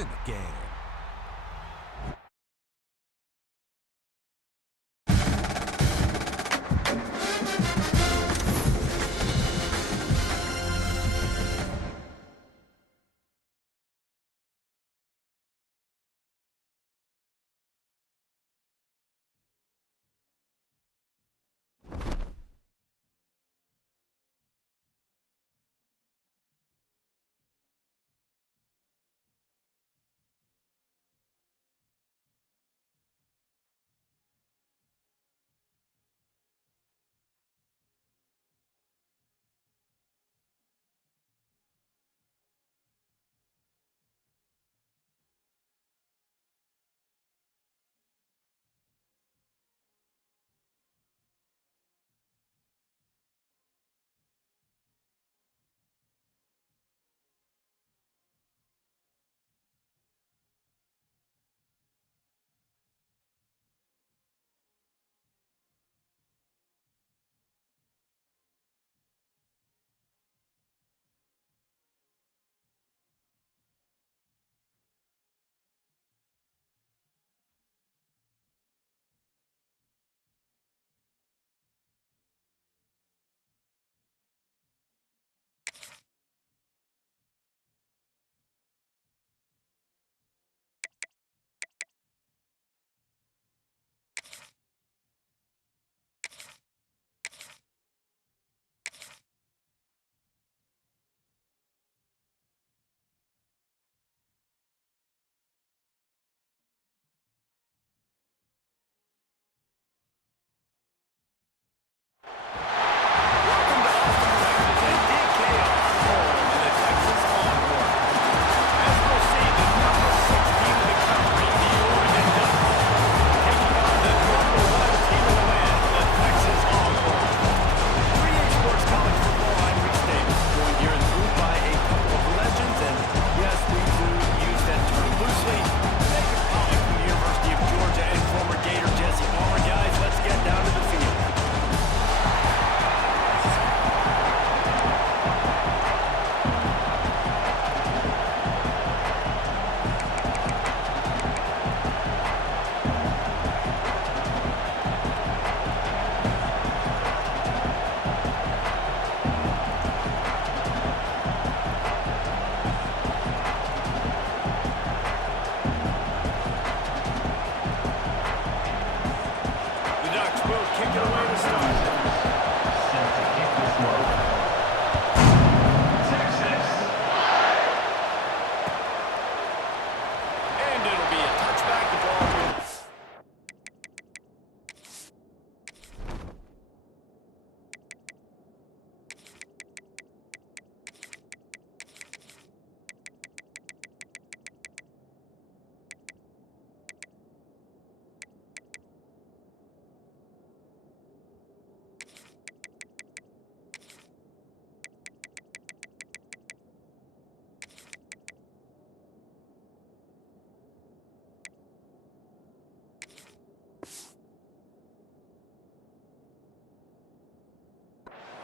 in the game.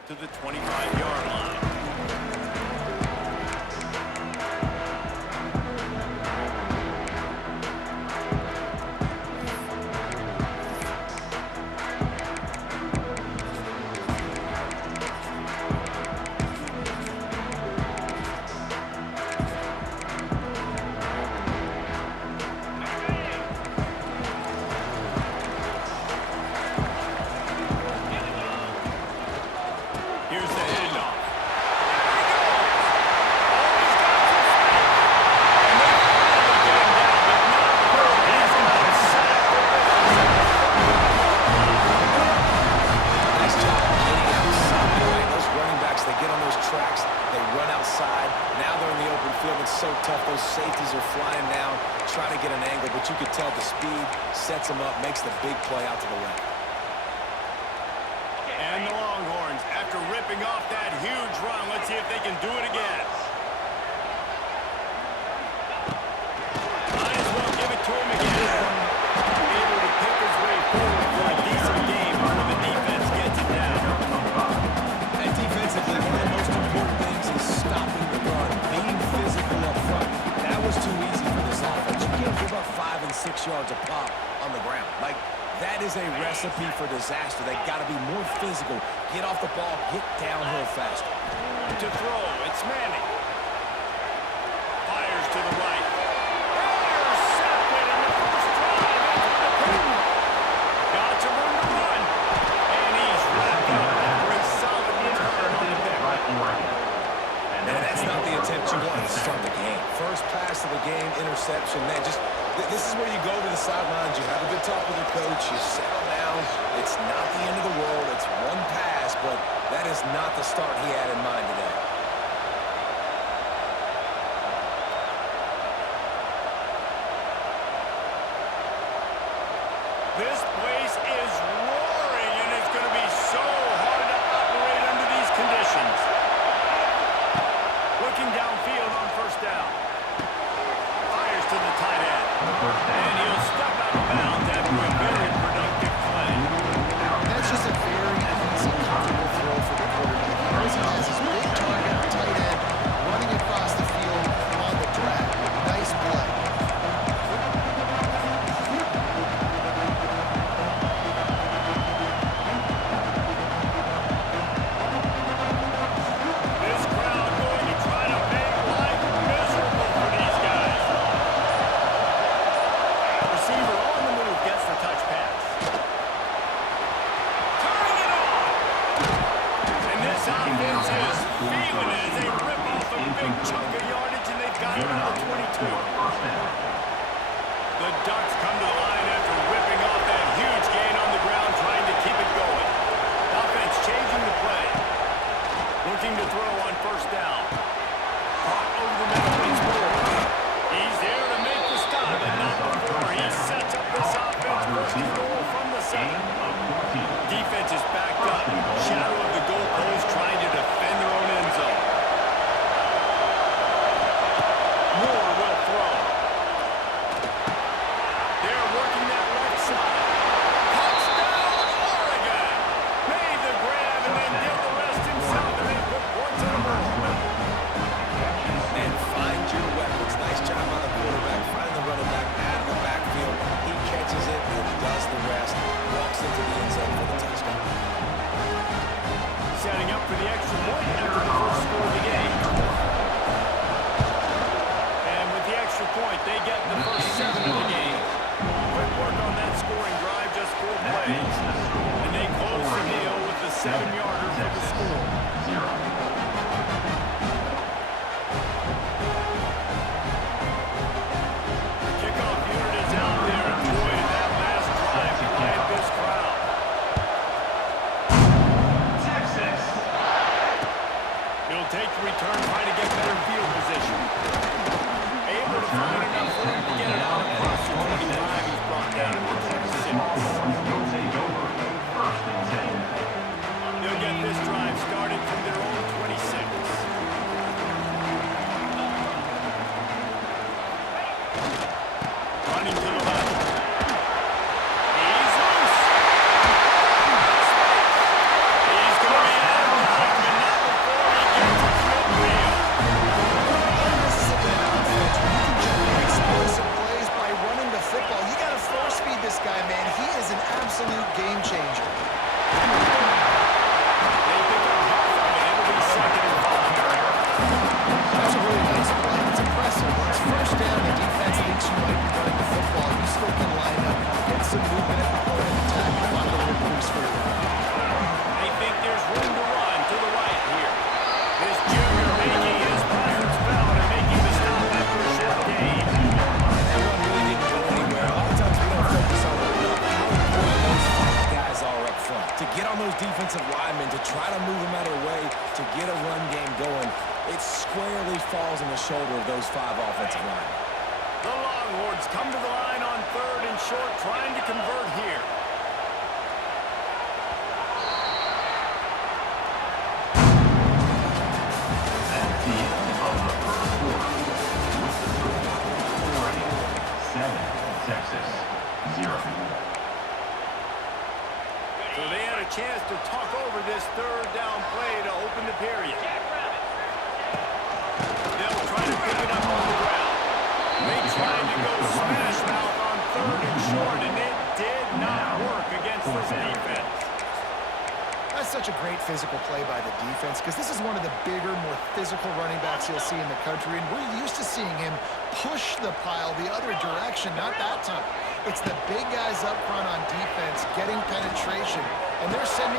To the 25-yard line. Here's the handoff. Nice job getting outside. Those running backs, they get on those tracks, they run outside. Now they're in the open field. It's so tough. Those safeties are flying down, trying to get an angle, but you can tell the speed sets them up, makes the big play out to the left. And the Longhorns, after ripping off that huge run, let's see if they can do it again. Might as well give it to him again. Able to pick his way forward for a decent game before the defense gets it down. And defensively, one of the most important things is stopping the run, being physical up front. That was too easy for them. is a recipe for disaster. They got to be more physical. Get off the ball, get downhill faster. To throw, it's Manning. Fires to the right. Intercepted in the first drive into the pin. Got some room to run. And he's wrapped up after a solid return on the pick. And that's not the attempt you want to start the game. First pass of the game, interception. Man, this is where you go to the sidelines. You have a good talk with your coach. You settle down. It's not the end of the world. It's one pass, but that is not the start he had in mind today. This place is roaring, and it's going to be so hard to operate under these conditions. Looking downfield on first down. Fires to the tight end. And he'll step out of bounds after a very productive play. That's just a very easy, comfortable throw for the quarterback. He also has his big target, tight end, running across the field on the drag. Nice play. This crowd going to try to make life miserable for these guys. Receiver on the move gets the touch pass. Turning it on. And this offense is feeling it as they rip off a big chunk of yardage, and they've got it on the 22. The Ducks come to the line after ripping off that huge gain on the ground, trying to keep it going. Offense changing the play. Looking to throw on first down. Caught over the middle. It's Moore. He's there to make the stop, but not before he sets up this offense. First and goal from the 7. Defense is backed up. Shadow of the goalpost, trying to defend their own end zone. Moore will throw. They're working that left side. Touchdown, Oregon! Made the grab and then did the rest himself, and they put points on the board. And find your weapons. Nice job by the quarterback. Find the running back out of the backfield. He catches it and does the rest. Walks into the end zone for the touchdown. Setting up for the extra point after the first score of the game. And with the extra point, they get the first 7 of the game. Quick work on that scoring drive, just 4 plays. And they close the deal with the 7-yarder for the score. Kickoff unit is out there, and boy, did that last drive quiet this crowd. He'll take the return, trying to get better field position. Able to find enough room to get it out across the 25. He's brought down to the 26. They'll get this drive started from their own 26. Running to the left. He's loose. He's going to be out of time, but not before he gets to the midfield. This is a good offense. You can generate explosive plays by running the football. You got to force feed this guy, man. He is an absolute game changer. They pick up half of it. It'll be 2nd and 5. That's a really nice play. It's impressive. When it's first down, the defense thinks you might be running the football. You still can line up, get some movement at the point of attack, and find a little boost for you. They think there's room to run to the right here. This junior making his presence felt and making the stop after a short gain. And that run really didn't go anywhere. A lot of times we don't focus on it enough. How important those 5 guys are up front. To get on those defensive linemen, to try to move them out of their way, to get a run game going, it squarely falls on the shoulder of those 5 offensive linemen. The Longhorns come to the line on 3rd and short, trying to convert here. Texas, 0. So they had a chance to talk over this 3rd down play to open the period. They'll try to pick it up on the ground. They tried to go smash mouth on 3rd and short, and it did not work again. such a great physical play by the defense because this is one of the bigger, more physical running backs you'll see in the country, and we're used to seeing him push the pile the other direction. Not that time. It's the big guys up front on defense getting penetration, and they're sending...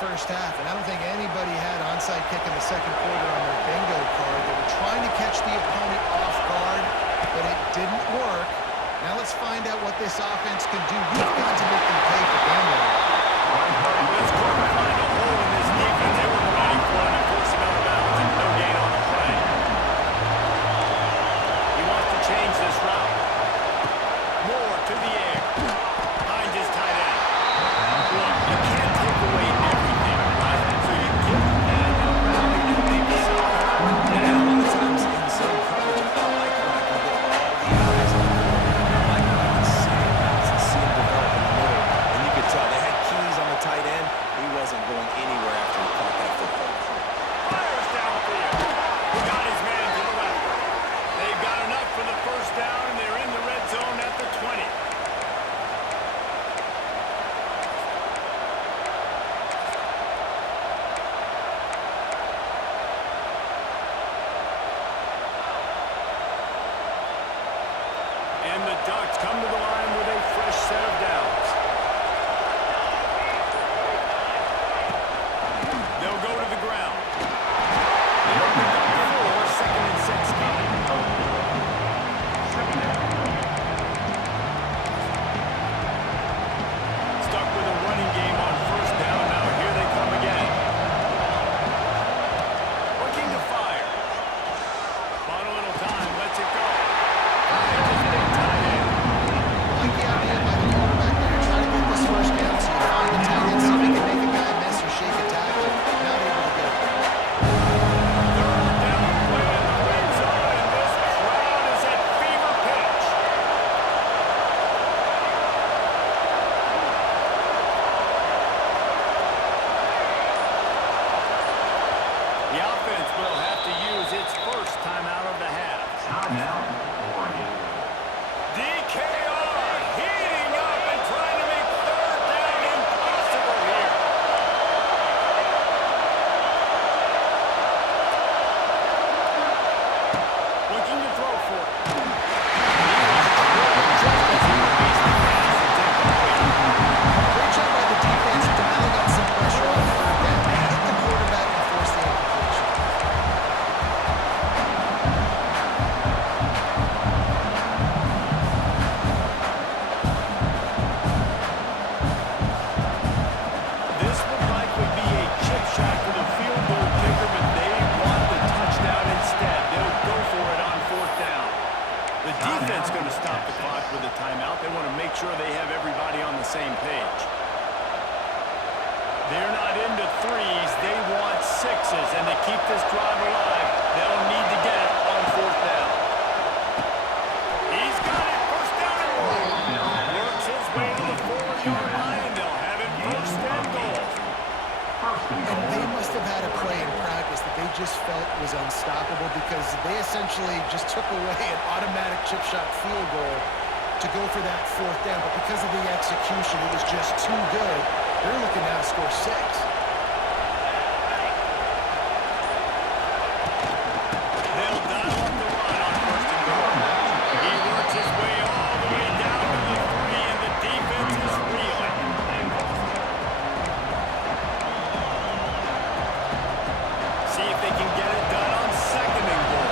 First half, and I don't think anybody had onside kick in the second quarter on their bingo card. They were trying to catch the opponent off guard, but it didn't work. Now let's find out what this offense can do. We've got to make them pay for gambling. Let's try to find a hole in this defense. They were running for it and force him out of bounds and no gain on the play. He wants to change this route. More to the air. Behind his tight end. Look, you can't take away everything, right? So you give him that and around him and make it solid. And a lot of times in zone coverage, I like when I can get all the eyes on the quarterback. I like when I can see him bounce and see him develop in the middle. And you could tell they had keys on the tight end. He wasn't going anywhere after he caught that football. Fires downfield. He got his man to the left. They've got enough for the first down, and they're in the red zone at the 20. And the Ducks come to the line with a fresh set of downs. They'll go to the ground. They'll pick up 4, 2nd and 6 coming. Stuck with a running game on first down. Now here they come again. Looking to fire. Bought a little time. Lets it go. Finds his big tight end. Like the idea by the quarterback there, trying to get this first down so you find the tight end, see if he can make a guy miss or shake a tackle. Not able to get it there. Third down play in the red zone, and this crowd is at fever pitch. The offense will have to use its first timeout of the half. Timeout, Oregon. DKR heating up and trying to make third down impossible here. Looking to throw for it. Just as he released the pass, it's incomplete. Great job by the defense dialing up some pressure on third down. They hit the quarterback and force the incompletion. This would likely be a chip shot for the field goal kicker, but they want the touchdown instead. They'll go for it on fourth down. The defense going to stop the clock with a timeout. They want to make sure they have everybody on the same page. They're not into threes. They want sixes, and to keep this drive alive, they'll need to get it on fourth down. He's got it. First down and 1. Works his way to the 4-yard line, and they'll have it first and goal. And they must have had a play in practice that they just felt was unstoppable because they essentially just took away an automatic chip shot field goal to go for that fourth down. But because of the execution, it was just too good. They're looking now to score 6. They'll dial up the run on first and goal. He works his way all the way down to the 3, and the defense is reeling. See if they can get it done on second and goal.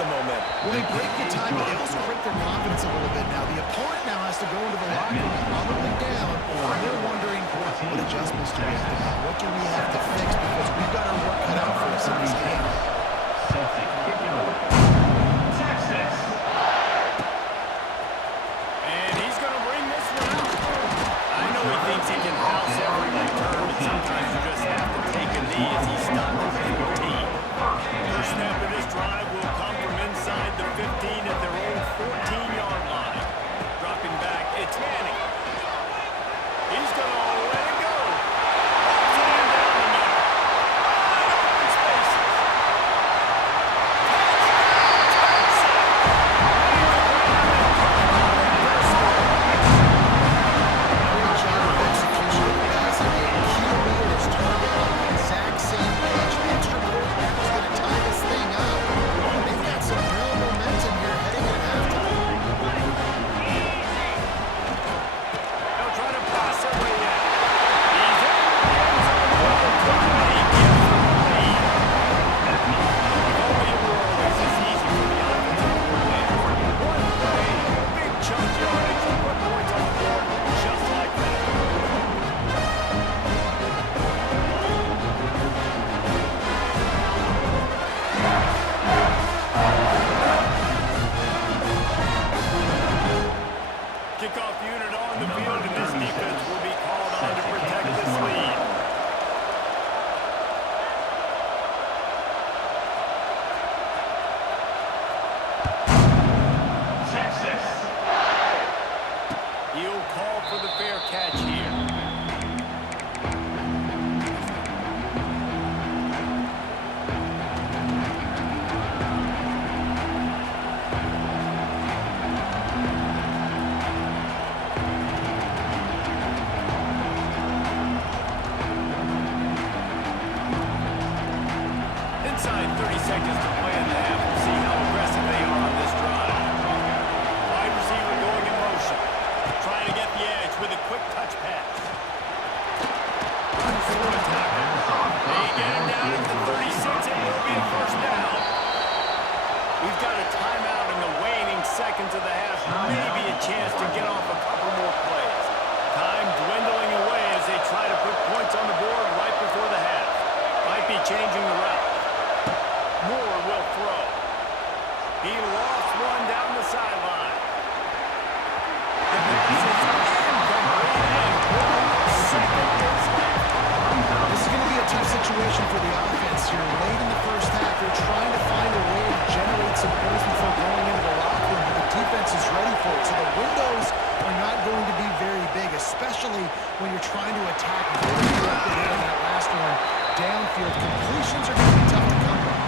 the momentum. Well, they break the time, but they also break their confidence a little bit now. The opponent now has to go into the locker room probably down, and they're wondering, what adjustments do we have to make? What do we have to fix? Because we've got our work cut out for us in this game. Celtic kicking away. Texas. And he's going to bring this one out. I know he thinks he can house every return, but sometimes you just have to take a knee as he stopped at 14. First snap of this drive will come from inside the 15 at their own 14-yard line. Dropping back, it's Manning. He's going to let it go. Pulls it in down the middle. Wide open spaces. Great job of execution of the passing game. QB and his target on the exact same page. The extra point now is going to tie this thing up. They've got some real momentum here heading into halftime. They'll try to pass their way in. He's in the end zone for the touchdown. He gives them the lead. If only it were always this easy for the offensive coordinator. One play, big chunk yardage, put points on the board just like that. Kickoff unit on the field, and this defense will be called on to protect this lead. Texas. He'll call for the fair catch here. Inside 30 seconds to play in the half. We'll see how aggressive they are on this drive. Wide receiver going in motion. Trying to get the edge with a quick touch pass. Runs through a tackle. They get him down at the 36. It will be a first down. We've got a timeout in the waning seconds of the half. Maybe a chance to get off a couple more plays. Time dwindling away as they try to put points on the board right before the half. Might be changing the route. Moore will throw. He lost one down the sideline. The pass is incomplete and 1 second is left. This is going to be a tough situation for the offense here. Late in the first half, they're trying to find a way to generate some points before going into the locker room, but the defense is ready for it. So the windows are not going to be very big, especially when you're trying to attack vertically like they did in that last one. Downfield completions are going to be tough to come by.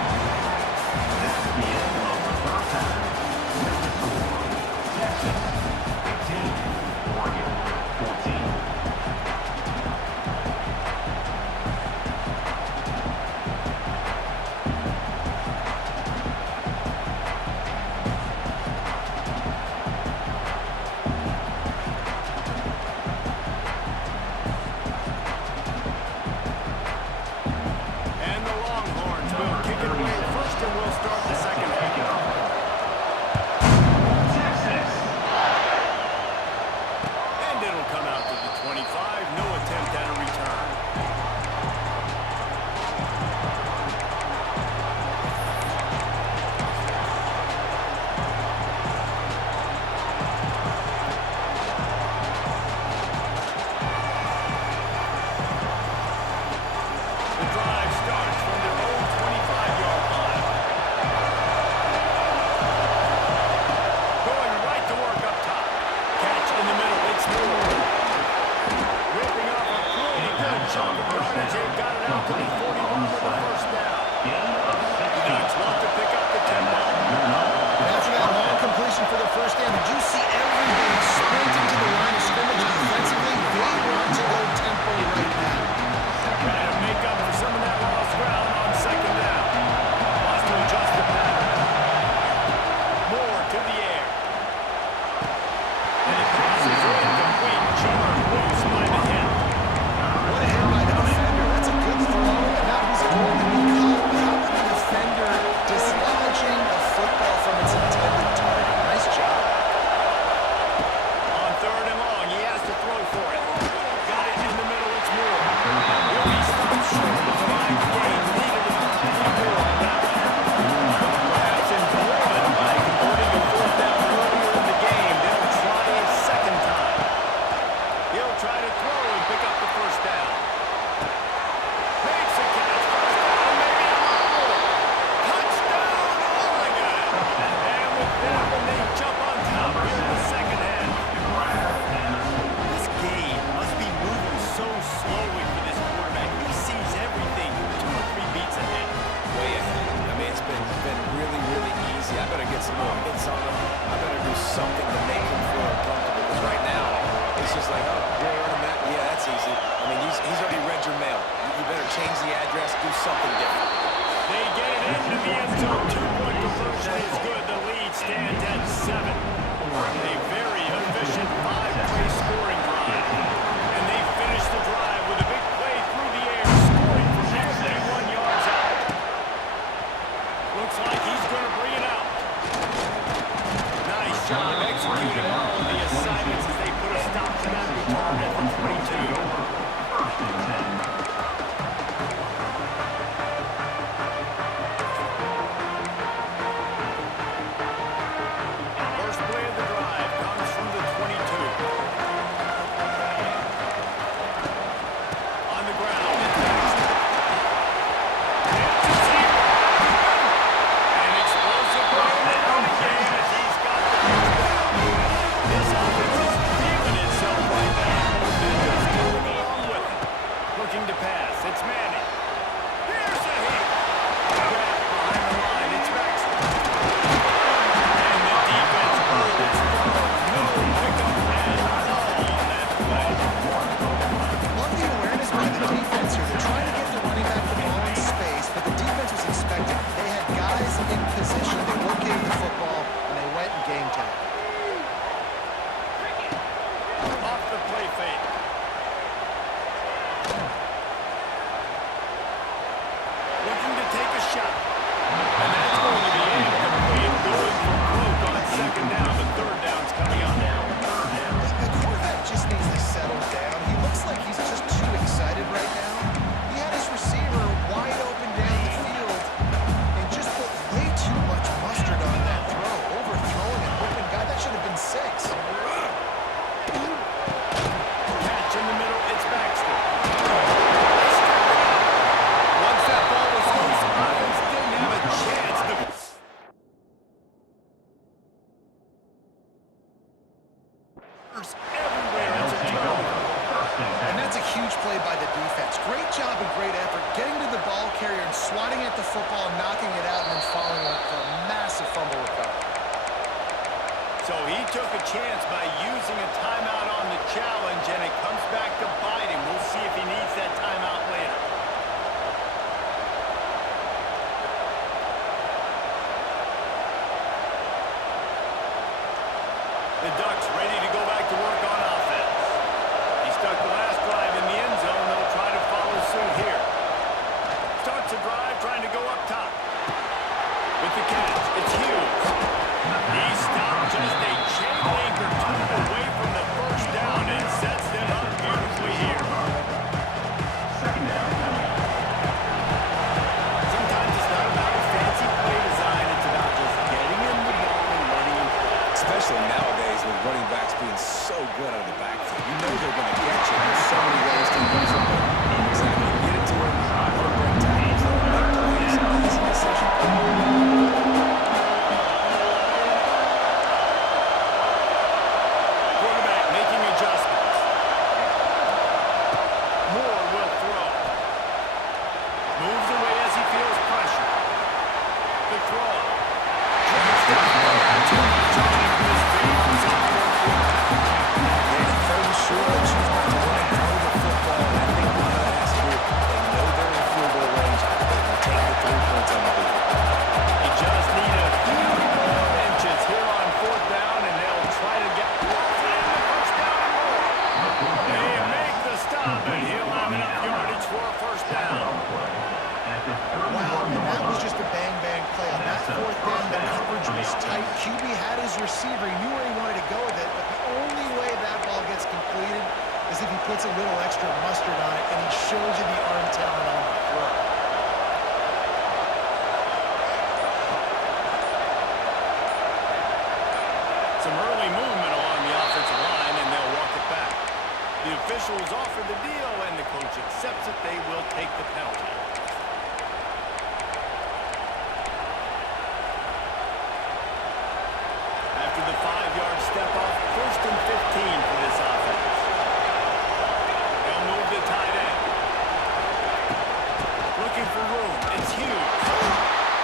That's the end of the first half. Texas 15. Oregon 14. And the Longhorns will better get some more hits on him. I better do something to make him feel uncomfortable. Because right now, it's just like, oh, you're earning that? Yeah, that's easy. I mean, he's already read your mail. You better change the address, do something different. They get it into the end zone. 2-point conversion is good. The lead stands at 7. A very efficient 5-play scoring drive. And they finish the drive with a big play through the air, scoring from 51 yards out. Looks like he's going to bring it out. Nice job executing all of the assignments as they put a stop to that return at the 22. First and 10. First play of the drive comes from the 22. On the ground, it's Baxter. It's a an explosive play in the running game as he's got the first down. This offense is feeling itself right now. Momentum's going along with it. Looking to pass, it's Manning. Here's a hit. Grab behind the line, it's Baxter. And the defense holds firm. No pickup at all on that play. Love the awareness by the defense here. They're trying to get the running back the ball in space, but the defense was expecting. They had guys in position. They located the football, and they went and game time. Off the play fake. Looking to take a shot. And that's going to be incomplete. Going for broke on second down. The third down's coming up. The quarterback just needs to settle down. He looks like he's just too excited right now. He had his receiver wide open down the field and just put way too much mustard on that throw. Overthrowing an open guy. That should have been 6. Catch in the middle. It's Baxter. Once that ball was loose, offense didn't have a chance to... Everywhere. It's a turnover. And that's a huge play by the defense. Great job and great effort getting to the ball carrier and swatting at the football, knocking it out, and then following up for a massive fumble recovery. So he took a chance by using a timeout on the challenge, and it comes back to bite him. We'll see if he needs that timeout later. The Ducks ready to go back to work on offense. He stuck the last drive in the end zone. They'll try to follow suit here. Starts a drive trying to go up top. With the catch, it's Hughes. He stopped just a chain link or two away from the first down and sets them up beautifully here. Second down. Sometimes it's not about a fancy play design. It's about just getting him the ball and letting him play. Especially nowadays with running backs being so good out of the backfield. You know they're going to get you. There's so many ways to use them, but exactly, get it to them, let them break tackles, let them make plays, easy decision. Quarterback making adjustments. Moore will throw. Moves away as he feels pressure. The throw. Too much on him for this big sophomore quarterback. And third and short, choose not to run and throw the football. And I think one of that has to do, they know they're in field goal range. They can take the 3 points on the board. You just need a few more inches here on fourth down, and they'll try to get the first down and more. They make the stop, and he'll have enough yardage for a first down. Wow, and that was just a bang-bang play. On that fourth down, the coverage was tight. QB had his receiver. He knew where he wanted to go with it, but the only way that ball gets completed is if he puts a little extra mustard on it, and he shows you the arm talent on the throw. Some early movement along the offensive line, and they'll walk it back. The officials offer the deal, and the coach accepts it. They will take the penalty. After the 5-yard step off, 1st and 15 for this offense. They'll move to tight end. Looking for room. It's Hughes.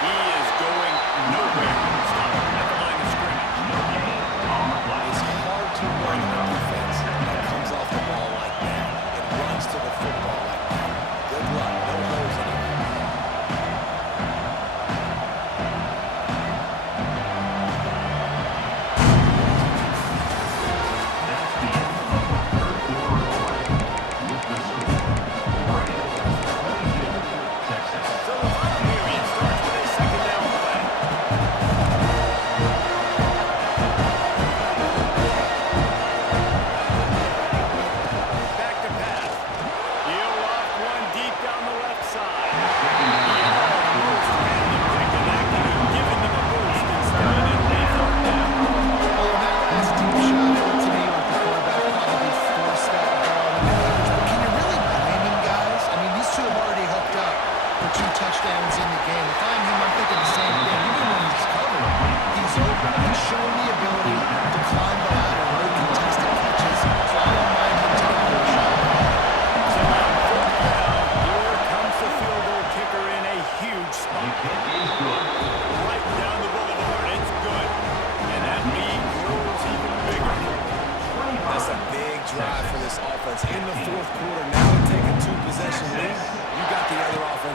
He is going nowhere. Stop.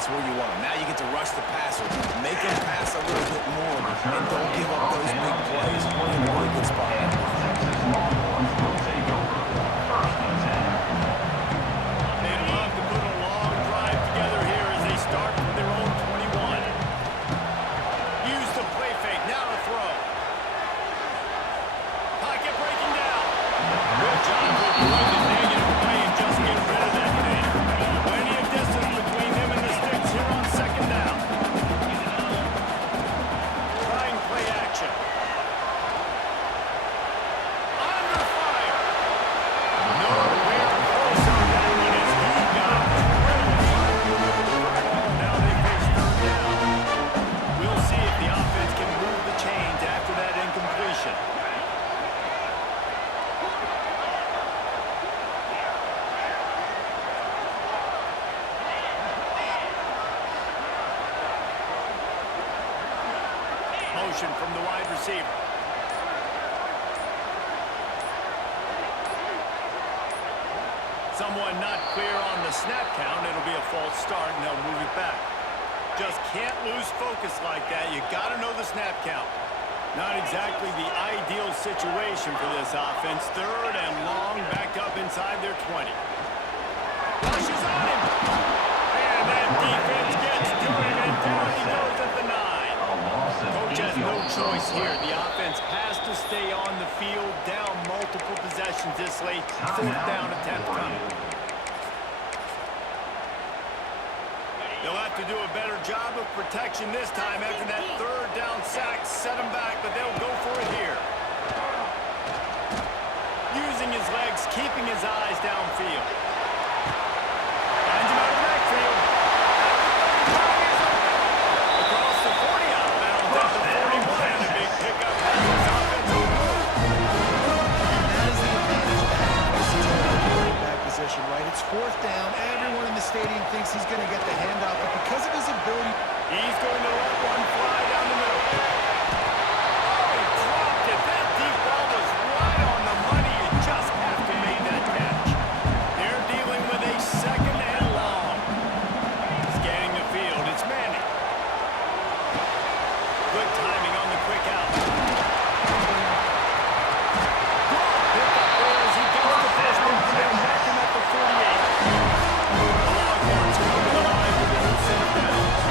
That's where you want them. Now you get to rush the passer, make them pass a little bit more, and don't give up those big plays. Really good spot. Texas Longhorns will take over. First and 10. They'd love to put a long drive together here as they start from their own 21. Use the play fake. Now to throw. Pocket breaking down. Good job to avoid the negative play and just get rid of that thing. Plenty of distance between him and the sticks here on second down. Trying play action. Under fire. Nowhere close on that one as he got drilled. Now they face third down. We'll see if the offense can move the chains after that incompletion. Motion from the wide receiver. Someone not clear on the snap count. It'll be a false start, and they'll move it back. Just can't lose focus like that. You got to know the snap count. Not exactly the ideal situation for this offense. Third and long, back up inside their 20. Rushes on him. And that defense gets to him, and down he goes at the 9. Coach has no choice here. The offense has to stay on the field, down multiple possessions this late. Fourth down attempt coming. They'll have to do a better job of protection this time after that third down sack. Set him back, but they'll go for it here. Using his legs, keeping his eyes downfield. Finds him out of the backfield. Across the 40 outbound at the 41. And a big pickup has his offensive move. And that is the advantage of having versatility at the running back position, right? It's fourth down. Everyone in the stadium thinks he's going to get the handoff, but because of his ability, He's going to let one fly down the middle. Oh, he dropped it. That deep ball was right on the money. You just have to make that catch. They're dealing with a second and long. Scanning the field. It's Manning. Good timing on the quick out. Good pick up there as he goes to first and they're back him at the 48. The Longhorns come to the line with a new set of downs.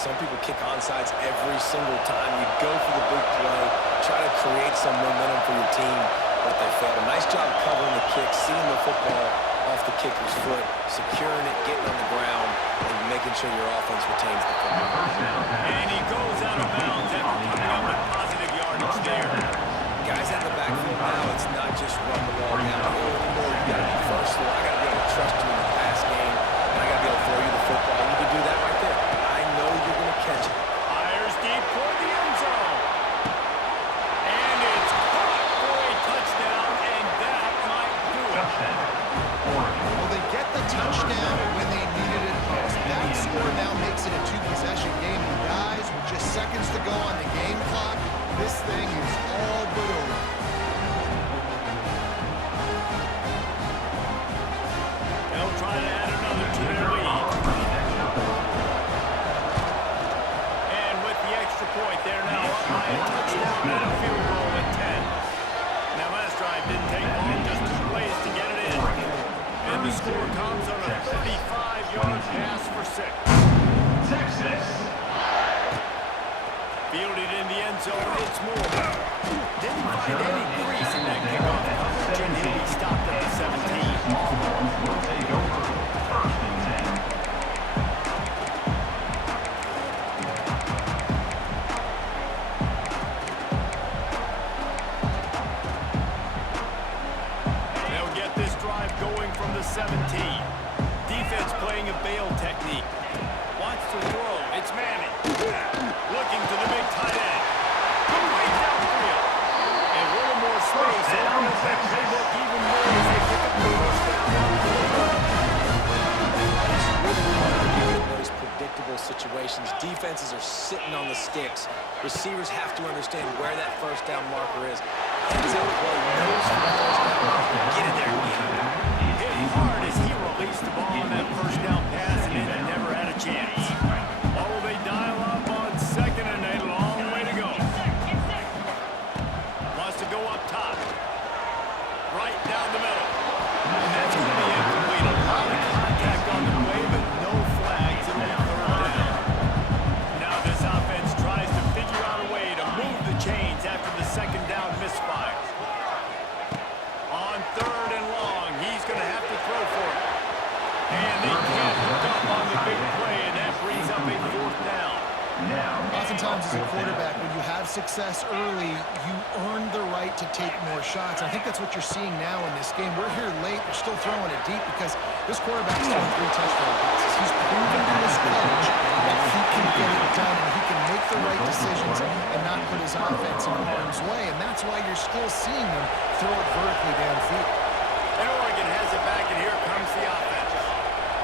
Some people kick onside every single time. You go for the big play, try to create some momentum for your team, but they failed. A nice job covering the kick, seeing the football off the kicker's foot, securing it, getting on the ground, and making sure your offense retains the football. And he goes out of bounds after coming up with positive yardage there. Guys out in the backfield now, it's not just run the ball downhill anymore. You got to be versatile. I got to be able to trust you in the pass game, and I got to be able to throw you the football. You can do that right there. I know you're going to catch it. Fires deep toward the end zone. And it's caught for a touchdown, and that might do it. Well, they get the touchdown when they needed it most. That score now makes it a two-possession game. And guys, with just seconds to go on the game clock, this thing is all but over. They'll try to add another to their lead. And with the extra point, they're now up by a touchdown and a field goal at 10. Now, last drive didn't take long, just 2 plays to get it in. And the score comes on a 35-yard pass for 6. Texas. Fielded in the end zone, it's Moore. Didn't find any crease in that kickoff coverage, and he'll be stopped at the 17. Longhorns will take over. First and 10. They'll get this drive going from the 17. Defense playing a bail technique. Wants to throw. It's Manning. Looking to the big tight end. Complete downfield. And a little more space. And I'll let that playbook even more as they pick up the first down. It's really hard to get in those predictable situations. Defenses are sitting on the sticks. Receivers have to understand where that first down marker is. Heads up play, nose for the first down marker. Get in there and get it. Hit hard as he released the ball on that first down pass, and it never had a chance. Oh, they dial up on second, and a long way to go. Wants to go up top. Right down the middle. And that's going to be incomplete. A lot of contact on the play, but no flags. It'll be third down. Now this offense tries to figure out a way to move the chains after the second down misfire. On third and long, he's going to have to throw for it. And they can't hook up on the big play, and that brings up a fourth down. Oftentimes as a quarterback, when you have success early, you earn the right to take more shots. I think that's what you're seeing now in this game. We're here late. We're still throwing it deep because this quarterback's throwing 3 touchdown passes. He's proven to his coach that he can get it done and he can make the right decisions and not put his offense in harm's way. And that's why you're still seeing them throw it vertically downfield. And Oregon has it back, and here comes the offense.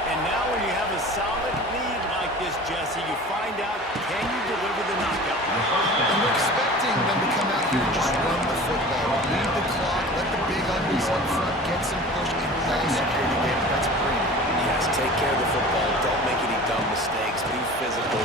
And now when you have a solid lead like this, Jesse, you find out, can you deliver the knockout? And we're expecting them to come out here and just run the football, lead the clock, let the big uglies up front get some push, and play security game. That's premium. Yes, take care of the football. Don't make any dumb mistakes. Be physical.